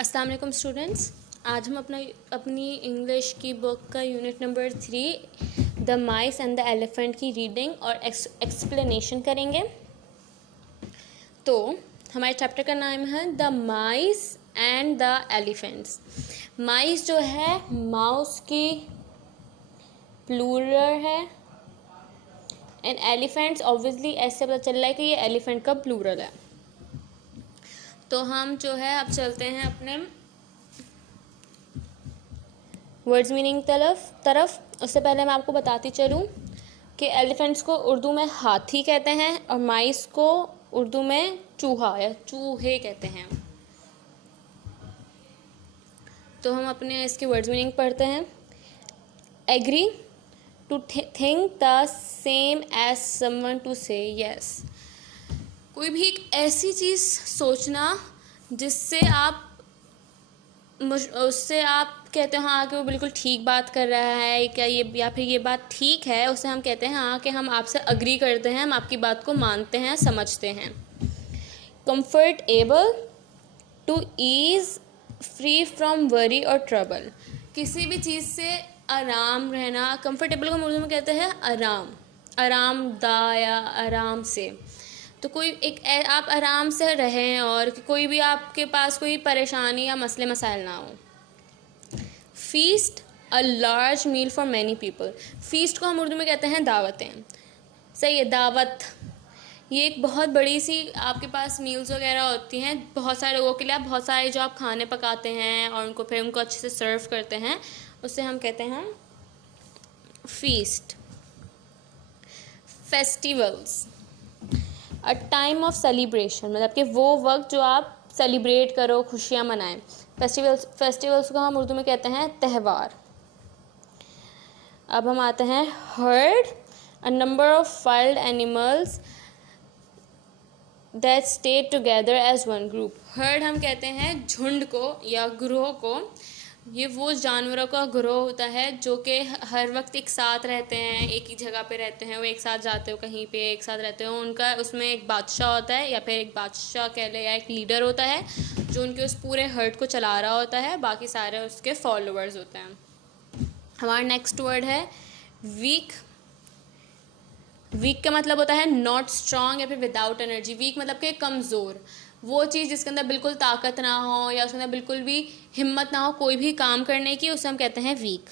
अस्सलाम वालेकुम स्टूडेंट्स। आज हम अपनी इंग्लिश की बुक का unit number 3 the mice and the elephant की रीडिंग और एक्सप्लेनेशन करेंगे। तो हमारे चैप्टर का नाम है the mice and the elephants. Mice जो है माउस की प्लूरल है एंड एलिफेंट्स ऑब्वियसली ऐसे पता चल रहा है कि ये एलिफेंट का प्लूरल है। तो हम जो है अब चलते हैं अपने वर्ड्स मीनिंग तरफ। उससे पहले मैं आपको बताती चलूँ कि एलिफेंट्स को उर्दू में हाथी कहते हैं और माइस को उर्दू में चूहा या चूहे कहते हैं। तो हम अपने इसके वर्ड्स मीनिंग पढ़ते हैं। Agree, to think the same as someone, to say yes. कोई भी एक ऐसी चीज़ सोचना जिससे उससे आप कहते हैं हाँ कि वो बिल्कुल ठीक बात कर रहा है क्या ये, या फिर ये बात ठीक है, उसे हम कहते हैं हाँ कि हम आपसे अग्री करते हैं, हम आपकी बात को मानते हैं, समझते हैं। Comfortable, to ease free from worry और ट्रबल। किसी भी चीज़ से आराम रहना। कंफर्टेबल को हम उर्दू में कहते हैं आराम, आरामदा या आराम से। तो कोई एक आप आराम से रहें और कोई भी आपके पास कोई परेशानी या मसले मसाइल ना हो। Feast, a large meal for many people. Feast को हम उर्दू में कहते हैं दावतें। सही है, दावत ये एक बहुत बड़ी सी आपके पास मील्स वगैरह होती हैं बहुत सारे लोगों के लिए। आप बहुत सारे जो आप खाने पकाते हैं और उनको फिर उनको अच्छे से सर्व करते हैं, उससे हम कहते हैं feast. Festivals, a time of celebration, मतलब कि वो वक्त जो आप सेलिब्रेट करो, खुशियाँ मनाएं। फेस्टिवल्स को हम उर्दू में कहते हैं त्यौहार। अब हम आते हैं herd, a number of wild animals that stay together as one group. Herd हम कहते हैं झुंड को या ग्रोह को। ये वो जानवरों का ग्रोह होता है जो कि हर वक्त एक साथ रहते हैं, एक ही जगह पे रहते हैं, वो एक साथ जाते हो कहीं पे, एक साथ रहते हो। उनका उसमें एक बादशाह होता है या फिर एक बादशाह कह ले या एक लीडर होता है जो उनके उस पूरे हर्ड को चला रहा होता है, बाकी सारे उसके फॉलोअर्स होते हैं। हमारा नेक्स्ट वर्ड है वीक। वीक का मतलब होता है नॉट स्ट्रांग या फिर विदाउट एनर्जी। वीक मतलब कि कमज़ोर, वो चीज़ जिसके अंदर बिल्कुल ताकत ना हो या उसके अंदर बिल्कुल भी हिम्मत ना हो कोई भी काम करने की, उसे हम कहते हैं वीक।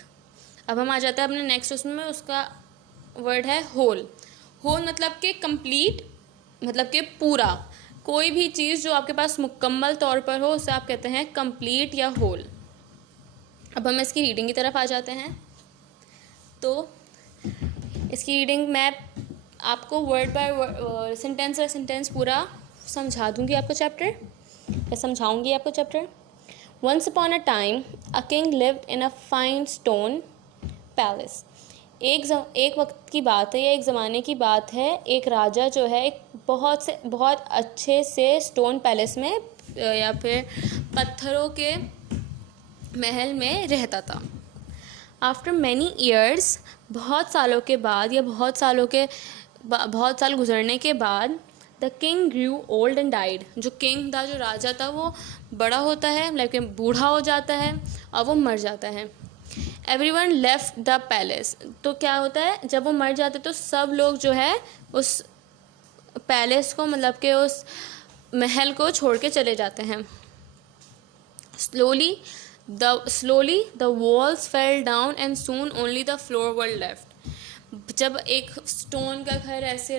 अब हम आ जाते हैं अपने नेक्स्ट उसमें, उसका वर्ड है होल। होल मतलब कि कंप्लीट, मतलब कि पूरा। कोई भी चीज़ जो आपके पास मुकम्मल तौर पर हो उसे आप कहते हैं कंप्लीट या होल। अब हम इसकी रीडिंग की तरफ आ जाते हैं। तो इसकी रीडिंग मैं आपको word by sentence by sentence पूरा समझा दूंगी आपको चैप्टर, या समझाऊंगी आपको chapter. Once upon a time a king lived in a fine stone palace. एक वक्त की बात है या एक ज़माने की बात है, एक राजा जो है एक बहुत अच्छे से स्टोन पैलेस में या फिर पत्थरों के महल में रहता था। आफ्टर मैनी ईयर्स, बहुत सालों के बाद या बहुत साल गुजरने के बाद, the king grew old and died. जो किंग था, जो राजा था, वो बड़ा होता है, मतलब बूढ़ा हो जाता है और वो मर जाता है। Everyone left the palace. तो क्या होता है, जब वो मर जाते तो सब लोग जो है उस पैलेस को, मतलब कि उस महल को छोड़ के चले जाते हैं। Slowly the walls fell down and soon only the floor were left. जब एक स्टोन का घर ऐसे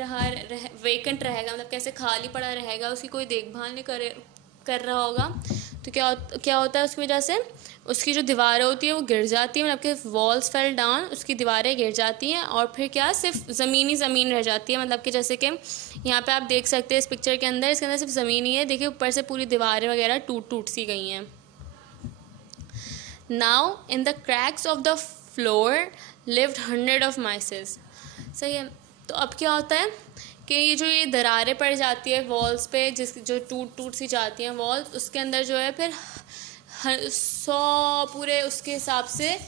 वेकेंट रहेगा, मतलब कैसे खाली पड़ा रहेगा, उसकी कोई देखभाल नहीं कर रहा होगा, तो क्या होता है, उसकी वजह से उसकी जो दीवारें होती है वो गिर जाती है, मतलब कि वॉल्स फेल डाउन, उसकी दीवारें गिर जाती हैं और फिर क्या सिर्फ ज़मीन ही ज़मीन रह जाती है। मतलब कि जैसे कि यहाँ पे आप देख सकते हैं इस पिक्चर के अंदर, इसके अंदर सिर्फ ज़मीन ही है, देखिए ऊपर से पूरी दीवारें वगैरह टूट सी गई हैं। Now in the cracks of the floor lived hundred of mice. सही है। तो अब क्या होता है कि ये दरारें पड़ जाती है वॉल्स पे, जो टूट सी जाती हैं वॉल्स, उसके अंदर जो है फिर 100 पूरे उसके हिसाब से,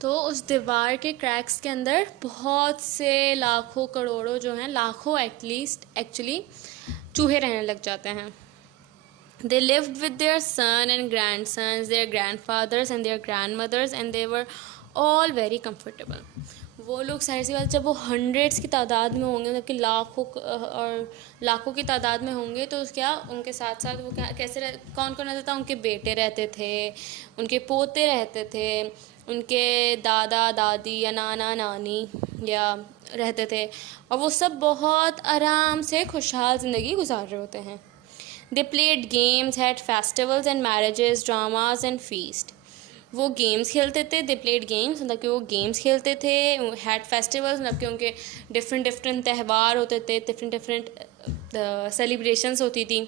तो उस दीवार के क्रैक्स के अंदर बहुत से लाखों करोड़ों जो हैं, लाखों एटलीस्ट एक्चुअली चूहे रहने लग जाते हैं। They lived with their son and grandsons, their grandfathers and their grandmothers, and they were all very comfortable. वो लोग जाहिर सी बात जब वो हंड्रेड्स की तादाद में होंगे, मतलब कि लाखों और लाखों की तादाद में होंगे, तो क्या उनके साथ साथ वो क्या कैसे कौन कौन रहता था? उनके बेटे रहते थे, उनके पोते रहते थे, उनके दादा दादी या नाना नानी या रहते थे, और वो सब बहुत आराम से खुशहाल ज़िंदगी गुजार रहे होते हैं. They played games, had festivals and marriages, dramas and feast. वो गेम्स खेलते थे. दे प्लेड गेम्स मतलब कि वो गेम्स खेलते थे. हैड फेस्टिवल्स मतलब कि उनके डिफरेंट त्यौहार होते थे, डिफरेंट सेलिब्रेशंस होती थी.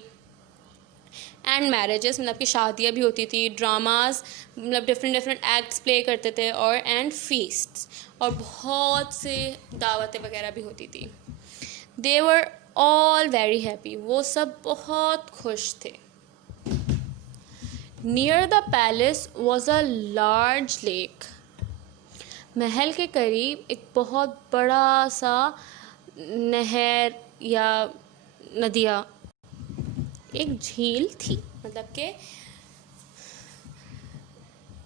एंड मैरिजेस मतलब कि शादियाँ भी होती थी. ड्रामाज मतलब डिफरेंट एक्ट्स प्ले करते थे. और एंड फीस्ट्स और बहुत से दावतें वगैरह भी होती थी. दे वर ऑल वेरी हैप्पी. वो सब बहुत खुश थे. Near the palace was a large lake. महल के करीब एक बहुत बड़ा सा नहर या नदिया, एक झील थी. मतलब कि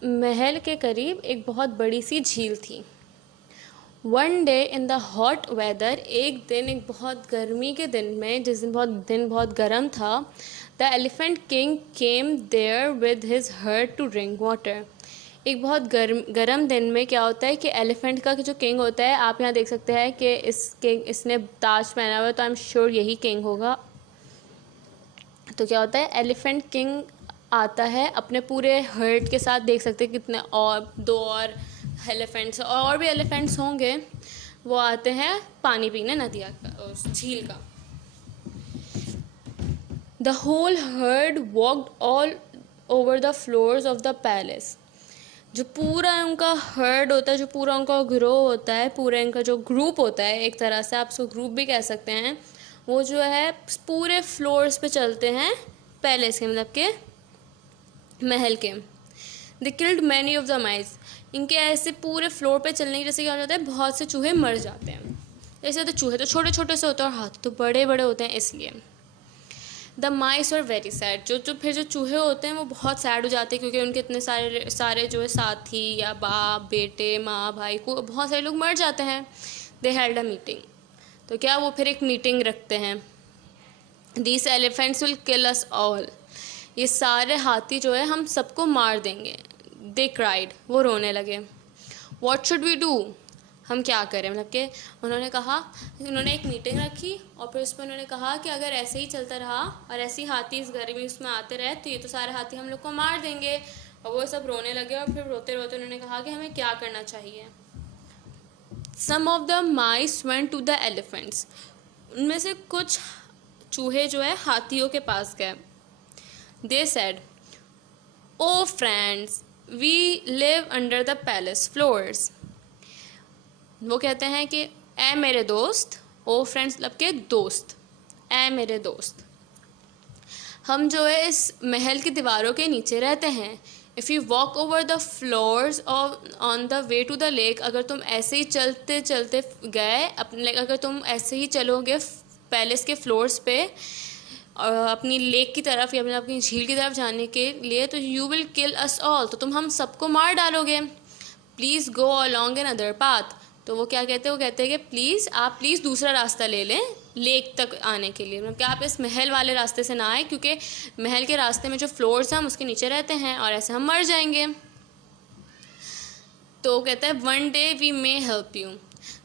महल के करीब एक बहुत बड़ी सी झील थी. One day in the hot weather, एक दिन एक बहुत गर्मी के दिन में, जिस दिन बहुत गर्म था, the elephant king came there with his herd to drink water. एक बहुत गर्म दिन में क्या होता है कि एलिफेंट का जो किंग होता है, आप यहाँ देख सकते हैं कि इसने ताज पहना हुआ है, तो आई एम श्योर यही किंग होगा. तो क्या होता है, एलिफेंट किंग आता है अपने पूरे हर्ड के साथ. देख सकते हैं कितने और 2 और एलिफेंट्स और भी एलिफेंट्स होंगे. वो आते हैं पानी पीने नदिया का, उस झील का. The whole herd walked all over the floors of the palace. जो पूरा उनका हर्ड होता है, जो पूरा उनका ग्रोह होता है, पूरा इनका जो ग्रुप होता है, एक तरह से आप उसको ग्रुप भी कह सकते हैं, वो जो है पूरे फ्लोर्स पे चलते हैं पैलेस के, मतलब के महल के. They killed many of the माइस. इनके ऐसे पूरे फ्लोर पे चलने की वजह से क्या हो जाता है, बहुत से चूहे मर जाते हैं. जैसे तो चूहे तो छोटे छोटे से होते हैं और हाथ तो बड़े बड़े होते हैं, इसलिए. The mice are very sad. फिर जो चूहे होते हैं वो बहुत सैड हो जाते हैं, क्योंकि उनके इतने सारे जो है साथी या बाप बेटे माँ भाई को बहुत सारे लोग मर जाते हैं. They held a meeting. तो क्या वो फिर एक मीटिंग रखते हैं. These elephants will kill us all. ये सारे हाथी जो है हम सबको मार देंगे. They cried. वो रोने लगे. What should we do. हम क्या करें. मतलब कि उन्होंने एक मीटिंग रखी और फिर उसमें उन्होंने कहा कि अगर ऐसे ही चलता रहा और ऐसे ही हाथी इस गर्मी उसमें आते रहे, तो ये तो सारे हाथी हम लोग को मार देंगे. और वो सब रोने लगे और फिर रोते रोते उन्होंने कहा कि हमें क्या करना चाहिए. Some of the mice went to the elephants. उनमें से कुछ चूहे जो है हाथियों के पास गए. They said, oh friends, we live under the palace floors. वो कहते हैं कि ए मेरे दोस्त, ओ फ्रेंड्स मतलब के दोस्त, ए मेरे दोस्त, हम जो है इस महल की दीवारों के नीचे रहते हैं. If you walk over the floors on the way to the lake. अगर तुम ऐसे ही चलते चलते गए अपने, अगर तुम ऐसे ही चलोगे पैलेस के फ्लोर्स पे अपनी लेक की तरफ या अपनी झील की तरफ जाने के लिए, तो you will kill us all. तो तुम हम सबको मार डालोगे. Please go along another path. तो वो क्या कहते हैं, वो कहते हैं कि आप दूसरा रास्ता ले लें लेक तक आने के लिए. मतलब कि आप इस महल वाले रास्ते से ना आए, क्योंकि महल के रास्ते में जो फ्लोर्स हैं हम उसके नीचे रहते हैं और ऐसे हम मर जाएंगे. तो कहते हैं one day we may help you.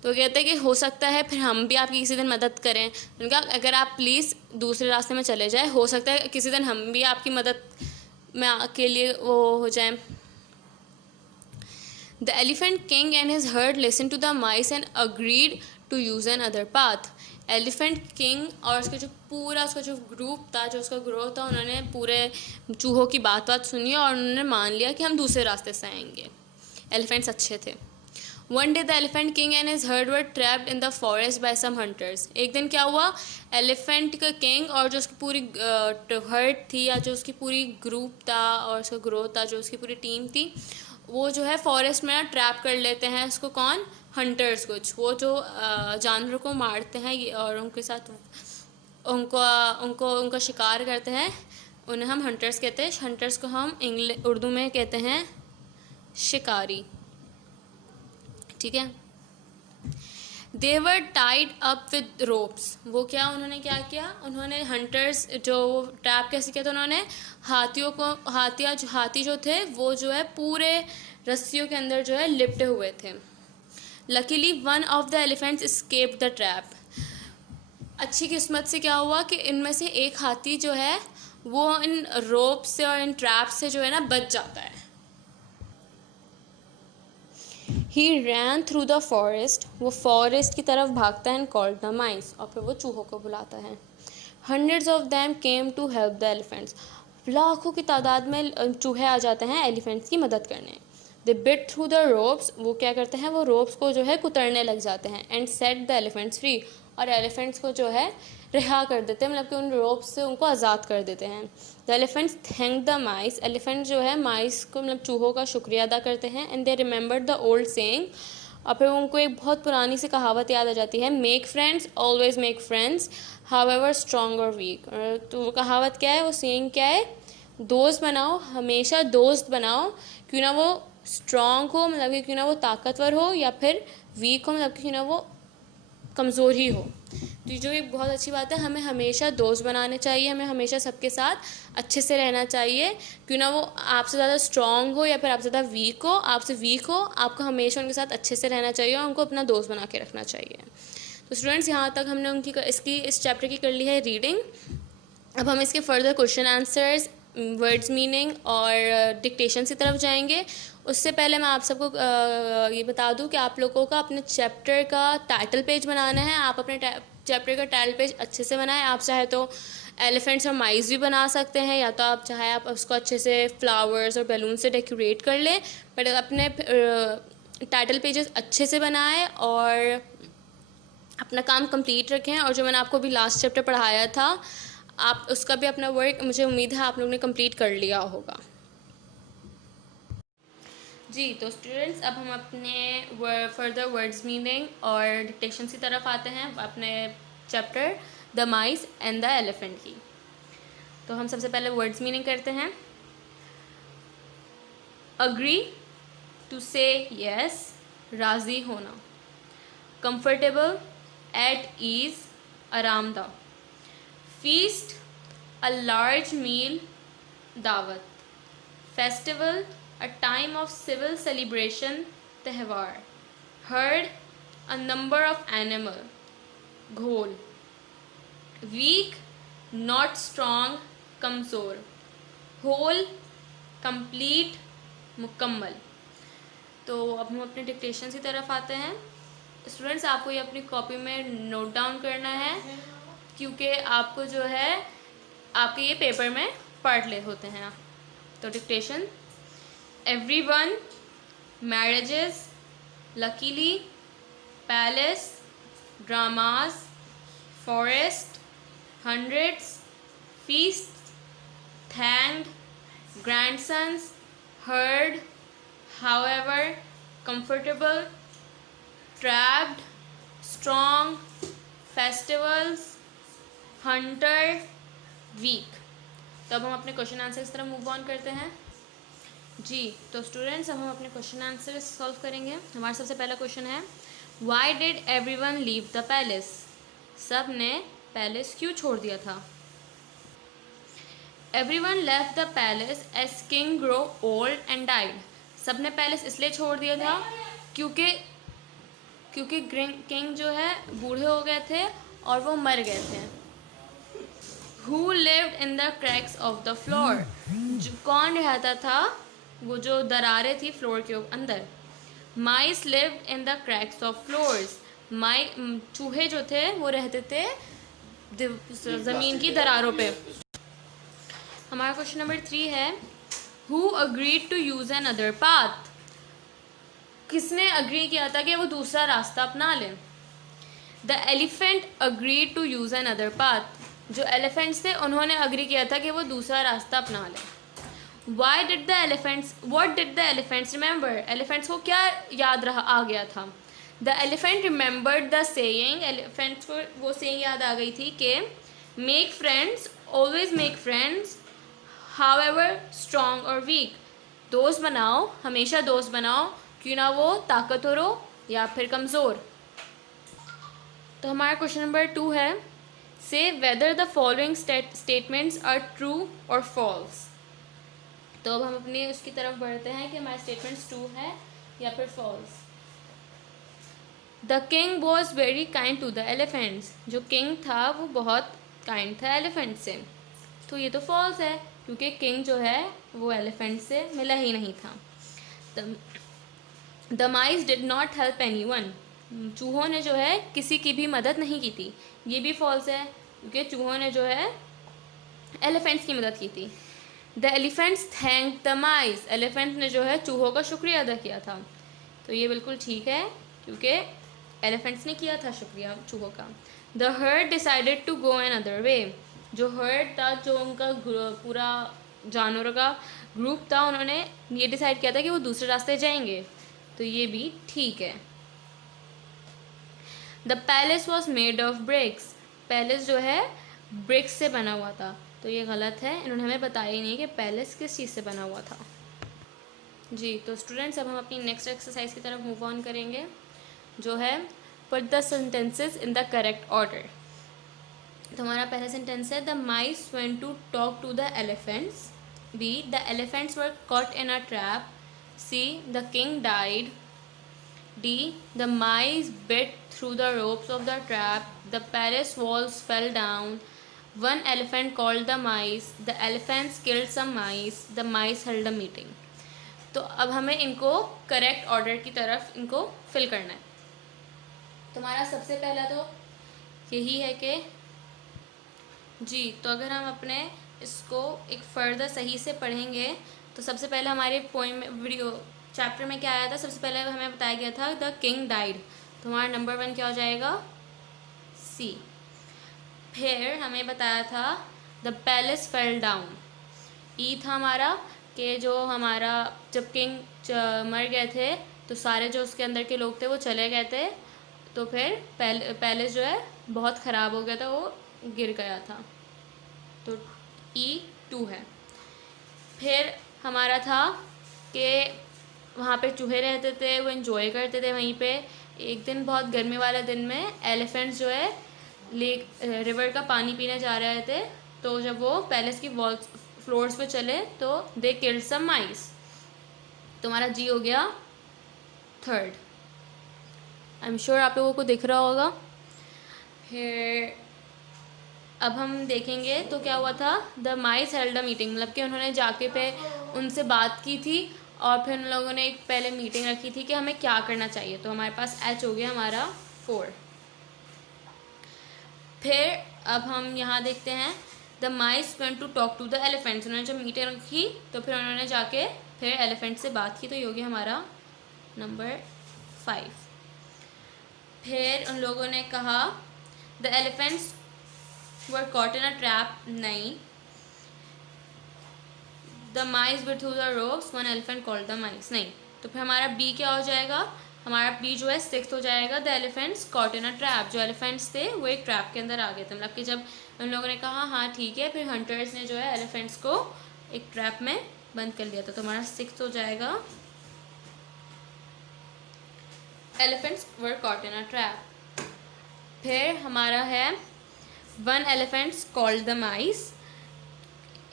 तो कहते हैं कि हो सकता है फिर हम भी आपकी किसी दिन मदद करें. उनका अगर आप प्लीज़ दूसरे रास्ते में चले जाए, हो सकता है किसी दिन हम भी आपकी मदद में के लिए वो हो जाए. The elephant king and his herd listened to the mice and agreed to use another path. Elephant king और उसका जो ग्रुप था, जो उसका ग्रोह था, उन्होंने पूरे चूहों की बात सुनी और उन्होंने मान लिया कि हम दूसरे रास्ते से आएंगे. एलिफेंट्स अच्छे थे. One day the elephant king and his herd were trapped in the forest by some hunters. एक दिन क्या हुआ, एलिफेंट का किंग और जो उसकी पूरी हर्ड थी या जो उसकी पूरी ग्रुप था और उसका ग्रोह था, जो उसकी पूरी टीम थी, वो जो है फॉरेस्ट में ट्रैप कर लेते हैं उसको. कौन, हंटर्स. कुछ वो जो जानवरों को मारते हैं और उनके साथ उनका शिकार करते हैं उन्हें हम हंटर्स कहते हैं। हंटर्स को हम उर्दू में कहते हैं शिकारी, ठीक है। They were tied up with ropes, वो क्या, उन्होंने क्या किया, उन्होंने हंटर्स जो ट्रैप कैसे किया था, उन्होंने हाथी जो थे वो जो है पूरे रस्सियों के अंदर जो है लिपटे हुए थे। Luckily one of the elephants escaped the trap, अच्छी किस्मत से क्या हुआ कि इनमें से एक हाथी जो है वो इन रोप से और इन ट्रैप से जो है ना बच जाता है। He ran through the forest, वो फॉरेस्ट की तरफ भागता है, and called the mice, और फिर वो चूहों को बुलाता है। Hundreds of them came to help the elephants, लाखों की तादाद में चूहे आ जाते हैं एलिफेंट्स की मदद करने। They bit through the ropes, वो क्या करते हैं, वो रोप्स को जो है कुतरने लग जाते हैं। And set the elephants free, और एलिफेंट्स को जो है रिहा कर देते हैं, मतलब कि उन रोप्स से उनको आज़ाद कर देते हैं। The elephants thank the mice, elephant जो है माइस को मतलब चूहों का शुक्रिया अदा करते हैं। And they remember the old saying, और फिर उनको एक बहुत पुरानी सी कहावत याद आ जाती है, make friends always make friends however strong और वीक। तो वो कहावत क्या है, वो सेइंग क्या है, दोस्त बनाओ, हमेशा दोस्त बनाओ, क्यों ना वो स्ट्रॉन्ग हो, मतलब कि क्यों ना वो ताकतवर हो, या फिर वीक हो, मतलब कि क्यों ना वो कमज़ोर ही हो। तो जो एक बहुत अच्छी बात है, हमें हमेशा दोस्त बनाने चाहिए, हमें हमेशा सबके साथ अच्छे से रहना चाहिए, क्यों ना वो आपसे ज़्यादा स्ट्रॉन्ग हो या फिर आपसे ज़्यादा वीक हो, आपसे वीक हो, आपको हमेशा उनके साथ अच्छे से रहना चाहिए और उनको अपना दोस्त बना के रखना चाहिए। तो स्टूडेंट्स, यहाँ तक हमने इस चैप्टर की कर ली है रीडिंग। अब हम इसके further question answers, words meaning और डिक्टेशन की तरफ जाएंगे। उससे पहले मैं आप सबको ये बता दूं कि आप लोगों का अपने चैप्टर का टाइटल पेज बनाना है। आप अपने चैप्टर का टाइटल पेज अच्छे से बनाएं। आप चाहे तो एलिफेंट्स और माइस भी बना सकते हैं, या तो आप चाहे आप उसको अच्छे से फ्लावर्स और बैलून से डेकोरेट कर लें, बट अपने टाइटल पेजेस अच्छे से बनाएं और अपना काम कंप्लीट रखें। और जो मैंने आपको अभी लास्ट चैप्टर पढ़ाया था, आप उसका भी अपना वर्क, मुझे उम्मीद है आप लोगों ने कंप्लीट कर लिया होगा। जी, तो स्टूडेंट्स, अब हम अपने फर्दर वर्ड्स मीनिंग और डिक्टेशन की तरफ आते हैं अपने chapter the mice and the elephant की। तो हम सबसे पहले वर्ड्स मीनिंग करते हैं। अग्री, टू से यस, राज़ी होना। कंफर्टेबल, एट ईज, आरामदा। फीस्ट, अ लार्ज मील, दावत। Festival, a time of civil celebration, त्यौहार। herd, a number of animal, घोल। weak, not strong, कमज़ोर। whole, complete, मुकम्मल। तो अब हम अपने डिक्टेशन की तरफ आते हैं। स्टूडेंट्स, आपको ये अपनी कॉपी में नोट डाउन करना है, क्योंकि आपको जो है आपके ये पेपर में पार्ट ले होते हैं। तो dictation, everyone, marriages, luckily, palace, dramas, forest, hundreds, feasts, thanked, grandsons, herd, however, comfortable, trapped, strong, festivals, hunter, weak। तो अब हम अपने क्वेश्चन आंसर की तरफ मूव ऑन करते हैं। जी, तो स्टूडेंट्स, अब हम अपने क्वेश्चन आंसर सॉल्व करेंगे। हमारा सबसे पहला क्वेश्चन है, why did everyone leave the palace, सब ने पैलेस क्यों छोड़ दिया था। Everyone left the palace as king grow old and died, सब ने पैलेस इसलिए छोड़ दिया था क्योंकि किंग जो है बूढ़े हो गए थे और वो मर गए थे। Who lived in the cracks of the floor, कौन रहता था वो जो दरारें थी फ्लोर के अंदर। Mice lived in the cracks of floors, चूहे जो थे वो रहते थे ज़मीन की दरारों पे। हमारा क्वेश्चन नंबर 3 है, Who agreed to use another path, किसने अग्री किया था कि वो दूसरा रास्ता अपना लें। The elephant agreed to use another path, जो एलिफेंट्स थे उन्होंने अग्री किया था कि वो दूसरा रास्ता अपना लें। What did the elephants remember, elephants को क्या याद आ गया था। The elephant remembered the saying, elephants को वो saying याद आ गई थी कि make friends, always make friends, however strong और वीक, दोस्त बनाओ, हमेशा दोस्त बनाओ, क्यों ना वो ताकतवर हो या फिर कमज़ोर। तो हमारा क्वेश्चन नंबर 2 है, say whether the following statements are true और फॉल्स। तो अब हम अपनी उसकी तरफ बढ़ते हैं कि हमारे स्टेटमेंट्स ट्रू है या फिर false. The king was very kind to the elephants, जो किंग था वो बहुत काइंड था एलिफेंट से। तो ये तो फॉल्स है, क्योंकि किंग जो है वो एलिफेंट से मिला ही नहीं था। The mice did not help any one, चूहों ने जो है किसी की भी मदद नहीं की थी। ये भी फॉल्स है, क्योंकि चूहों ने जो है एलिफेंट्स की मदद की थी। The elephants thank the mice, elephant ने जो है चूहों का शुक्रिया अदा किया था। तो ये बिल्कुल ठीक है, क्योंकि एलिफेंट्स ने किया था शुक्रिया चूहों का। The herd decided to go another way, जो हर्ड था, जो उनका पूरा जानवरों का ग्रुप था, उन्होंने ये डिसाइड किया था कि वो दूसरे रास्ते जाएंगे। तो ये भी ठीक है। The palace was made of BRICS, palace जो है ब्रिक्स से बना हुआ था। तो ये गलत है, इन्होंने हमें बताया ही नहीं कि पैलेस किस चीज़ से बना हुआ था। जी, तो स्टूडेंट्स अब हम अपनी नेक्स्ट एक्सरसाइज की तरफ मूव ऑन करेंगे, जो है put the sentences in the correct order. तो हमारा पहला सेंटेंस है, the mice went to talk to the elephants. B, the elephants were caught in a trap. C, the king died. D, the mice bit through the ropes of the trap. The palace walls fell down. One elephant called the mice. The elephants killed some mice. The mice held a meeting. तो अब हमें इनको correct order की तरफ इनको fill करना है। तुम्हारा सबसे पहला तो यही है कि जी, तो अगर हम अपने इसको एक फर्दर सही से पढ़ेंगे तो सबसे पहले हमारे पोइम में वीडियो चैप्टर में क्या आया था, सबसे पहले हमें बताया गया था द किंग डाइड। तो हमारा नंबर 1 क्या हो जाएगा, सी। फिर हमें बताया था द पैलेस फेल डाउन, ई था हमारा कि जो हमारा जब किंग मर गए थे तो सारे जो उसके अंदर के लोग थे वो चले गए थे, तो फिर पैलेस जो है बहुत ख़राब हो गया था, वो गिर गया था। तो ई 2 है। फिर हमारा था कि वहाँ पे चूहे रहते थे, वो एंजॉय करते थे वहीं पे। एक दिन बहुत गर्मी वाले दिन में एलिफेंट्स जो है लेक रिवर का पानी पीने जा रहे थे, तो जब वो पैलेस की वॉल्स फ्लोर्स पे चले तो दे किल्ड सम माइस। तुम्हारा जी हो गया 3rd। आई एम श्योर आप लोगों को दिख रहा होगा। फिर अब हम देखेंगे तो क्या हुआ था, the mice held a meeting, मतलब कि उन्होंने जाके पे उनसे बात की थी और फिर उन लोगों ने एक पहले मीटिंग रखी थी कि हमें क्या करना चाहिए। तो हमारे पास एच हो गया हमारा 4। फिर अब हम यहाँ देखते हैं the mice went to talk to the elephants, उन्होंने जब मीटिंग रखी तो फिर उन्होंने जाके फिर एलिफेंट से बात की। तो ये हो गया हमारा नंबर 5। फिर उन लोगों ने कहा the elephants were caught in a trap, नहीं। The mice were through the ropes, one elephant called the mice, नहीं। तो फिर हमारा बी क्या हो जाएगा, हमारा बी जो है 6th हो जाएगा, the elephants cot in a trap, जो एलिफेंट्स थे वो एक ट्रैप के अंदर आ गए थे। मतलब कि जब उन लोगों ने कहा हाँ ठीक है, फिर हंटर्स ने जो है एलिफेंट्स को एक ट्रैप में बंद कर दिया था। तो हमारा 6th हो जाएगा, elephants were caught in a trap. फिर हमारा है वन एलिफेंट्स कॉल्ड द माइस,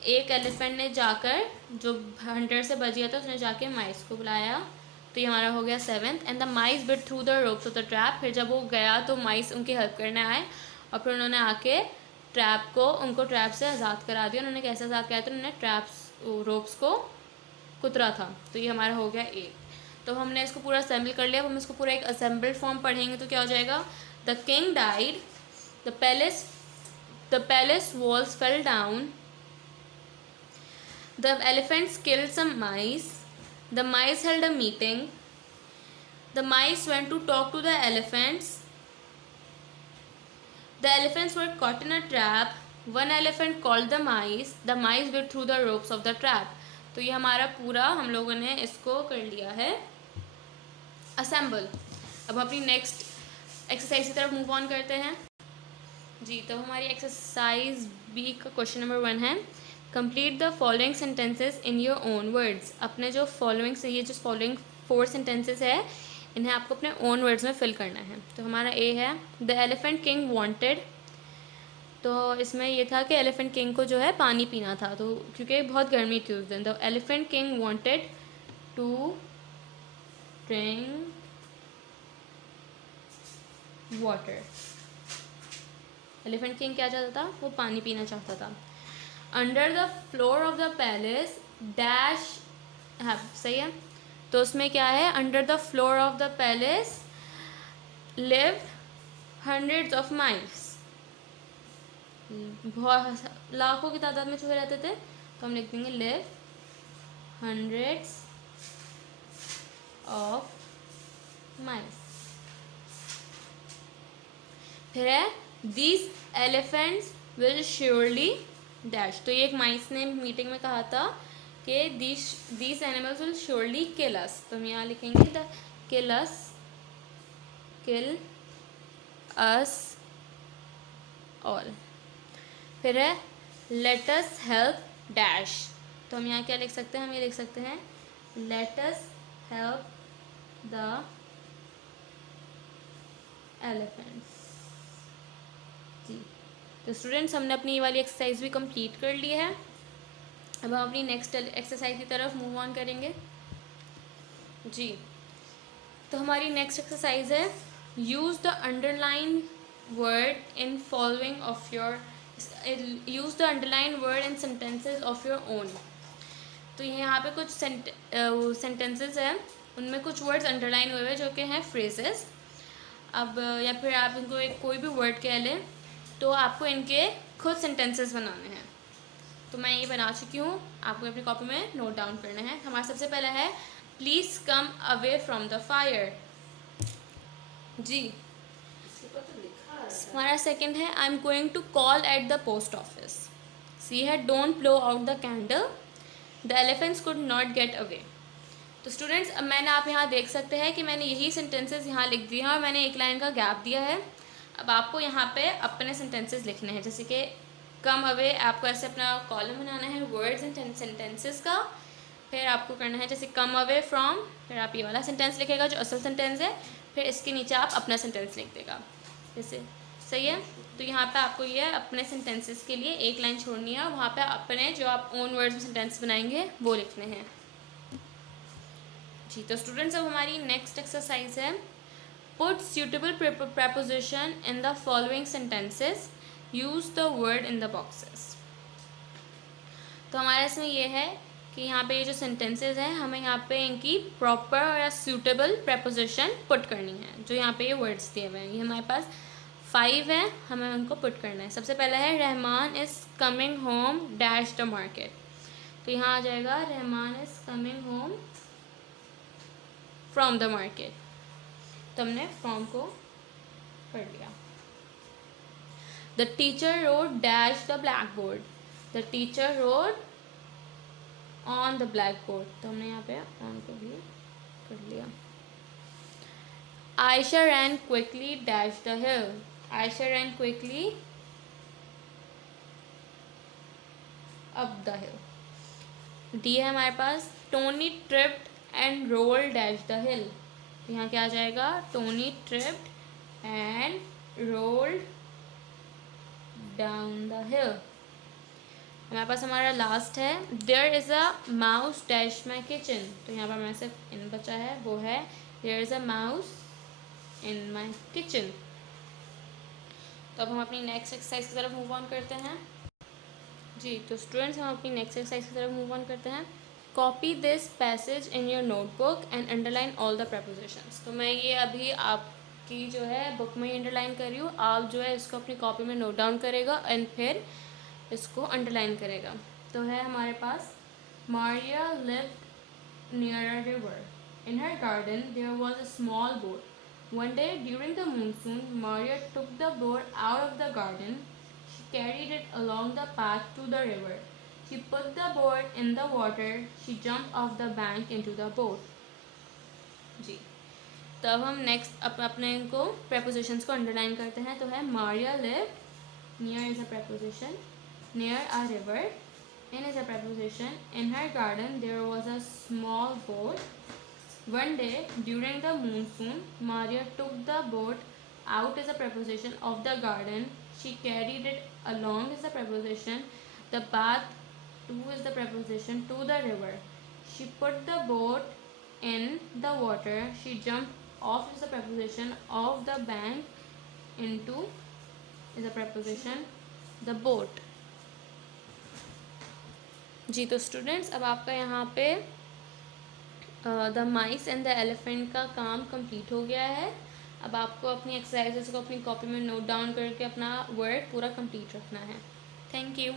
एक एलिफेंट ने जाकर जो हंटर से बच गया था उसने जाके माइस को बुलाया। तो ये हमारा हो गया 7th। And the mice bit through the ropes of the trap, फिर जब वो गया तो माइस उनकी हेल्प करने आए और फिर उन्होंने आके ट्रैप को उनको ट्रैप से आज़ाद करा दिया। उन्होंने कैसे आज़ाद कराया, तो उन्होंने रोप्स को कुतरा था। तो ये हमारा हो गया 8। तो हमने इसको पूरा असेंबल कर लिया। अब हम इसको पूरा एक असेंबल्ड फॉर्म पढ़ेंगे तो क्या हो जाएगा, the king died, the palace walls fell down, the elephants killed some mice, the mice held a meeting, the mice went to talk to the elephants, the elephants were caught in a trap, one elephant called the mice bit through the ropes of the trap। तो ये हमारा पूरा हम लोगों ने इसको कर लिया है असेंबल। अब अपनी नेक्स्ट एक्सरसाइज की तरफ मूव ऑन करते हैं। जी, तो हमारी एक्सरसाइज बी का क्वेश्चन नंबर 1 है, complete the following sentences in your own words. अपने जो फॉलोइंग से ये जो फॉलोइंग 4 सेंटेंसेस है इन्हें आपको अपने ओन वर्ड्स में फिल करना है। तो हमारा ए है द एलिफेंट किंग वांटेड। तो इसमें ये था कि एलिफेंट किंग को जो है पानी पीना था, तो क्योंकि बहुत गर्मी थी उस दिन। The elephant king wanted to drink water. Elephant king क्या चाहता था? वो पानी पीना चाहता था। Under the floor of the palace dash है, सही है। तो उसमें क्या है? Under the floor of the palace live hundreds of mice. बहुत लाखों की तादाद में चूहे रहते थे, तो हम लिख देंगे लिव हंड्रेड्स ऑफ माइस। फिर है these elephants will surely dash. तो ये एक माइस ने मीटिंग में कहा था कि दीज एनिमल्स विल श्योरली किल अस। तो हम यहाँ लिखेंगे द किल अस ऑल। फिर है लेट अस हेल्प डैश। तो हम यहाँ क्या लिख सकते हैं? हम ये लिख सकते हैं let us help the elephants. जी, तो स्टूडेंट्स हमने अपनी ये वाली एक्सरसाइज भी कंप्लीट कर ली है। अब हम अपनी नेक्स्ट एक्सरसाइज की तरफ मूव ऑन करेंगे। जी, तो हमारी नेक्स्ट एक्सरसाइज है use the underline word in following of your use the underline word in sentences of your own. तो यहाँ पे कुछ सेंटेंसेस हैं, उनमें कुछ वर्ड्स अंडरलाइन हुए हुए जो कि हैं फ्रेजेस। अब या फिर आप इनको एक कोई भी वर्ड कह लें, तो आपको इनके खुद सेंटेंसेस बनाने हैं। तो मैं ये बना चुकी हूँ, आपको अपनी कॉपी में नोट डाउन करना है। हमारा सबसे पहला है please come away from the fire. जी, हमारा सेकंड है I am going to call at the post office. C है don't blow out the candle, the elephants could not get away. तो स्टूडेंट्स, अब मैंने आप यहाँ देख सकते हैं कि मैंने यही सेंटेंसेस यहाँ लिख दिए हैं और मैंने एक लाइन का गैप दिया है। अब आपको यहाँ पे अपने सेंटेंसेस लिखने हैं, जैसे कि कम अवे। आपको ऐसे अपना कॉलम बनाना है वर्ड्स एंड सेंटेंसेस का। फिर आपको करना है जैसे कम अवे फ्रॉम, फिर आप ये वाला सेंटेंस लिखेगा जो असल सेंटेंस है, फिर इसके नीचे आप अपना सेंटेंस लिख देगा, जैसे सही है। तो यहाँ पे आपको ये अपने सेंटेंसेस के लिए एक लाइन छोड़नी है, वहाँ पे अपने जो आप ओन वर्ड्स में सेंटेंस बनाएंगे वो लिखने हैं। जी, तो स्टूडेंट्स अब हमारी नेक्स्ट एक्सरसाइज है put suitable preposition in the following sentences, use the word in the boxes। तो हमारा इसमें ये है कि यहाँ पे ये जो सेंटेंसेस हैं हमें यहाँ पे इनकी प्रॉपर या सूटेबल preposition पुट करनी है। जो यहाँ पे ये वर्ड्स दिए हुए हैं, ये हमारे पास 5 हैं, हमें उनको पुट करना है। सबसे पहला है Rahman is coming home dash the market. तो यहाँ आ जाएगा Rahman is coming home from the market. तो हमने फ्रॉम को कर लिया। The teacher rode dash the blackboard, the teacher rode on the blackboard. तो हमने यहाँ पे ऑन को भी कर लिया। Ayesha ran quickly dash the hill, Ayesha ran quickly up the hill. D है हमारे पास Tony tripped and role dash the hill. यहाँ क्या आ जाएगा? Tony tripped and rolled down the hill. हमारे पास हमारा लास्ट है there is a mouse dash my kitchen. तो यहाँ पर हमारे सिर्फ इन बचा है, वो है there is a mouse in my kitchen. तो अब हम अपनी नेक्स्ट एक्सरसाइज की तरफ मूव ऑन करते हैं। जी, तो स्टूडेंट्स हम अपनी नेक्स्ट एक्सरसाइज की तरफ मूव ऑन करते हैं। Copy this passage in your notebook and underline all the propositions. तो मैं ये अभी आपकी जो है बुक में ही अंडरलाइन कर रही हूँ, आप जो है इसको अपनी कॉपी में नोट डाउन करेगा एंड फिर इसको अंडरलाइन करेगा। तो है हमारे पास Maria lived near a river, in her garden there was a small boat. One day during the monsoon Maria took the boat out of the garden, she carried it along the path to the river, she put the boat in the water, she jumped off the bank into the boat। जी, तब हम next अपने इनको prepositions को underline करते हैं। तो है Maria lived, near is a preposition, near a river, In is a preposition. In her garden there was a small boat. One day during the monsoon, Maria took the boat out is a preposition of the garden. She carried it along is the preposition. The path to is the preposition to the river. She put the boat in the water. She jumped off is the preposition of the bank. Into is a preposition. The boat. जी तो students अब आपका यहाँ पे the mice and the elephant का काम complete हो गया है. अब आपको अपनी एक्सरसाइजेस को अपनी कॉपी में नोट डाउन करके अपना वर्ड पूरा कंप्लीट रखना है. Thank you.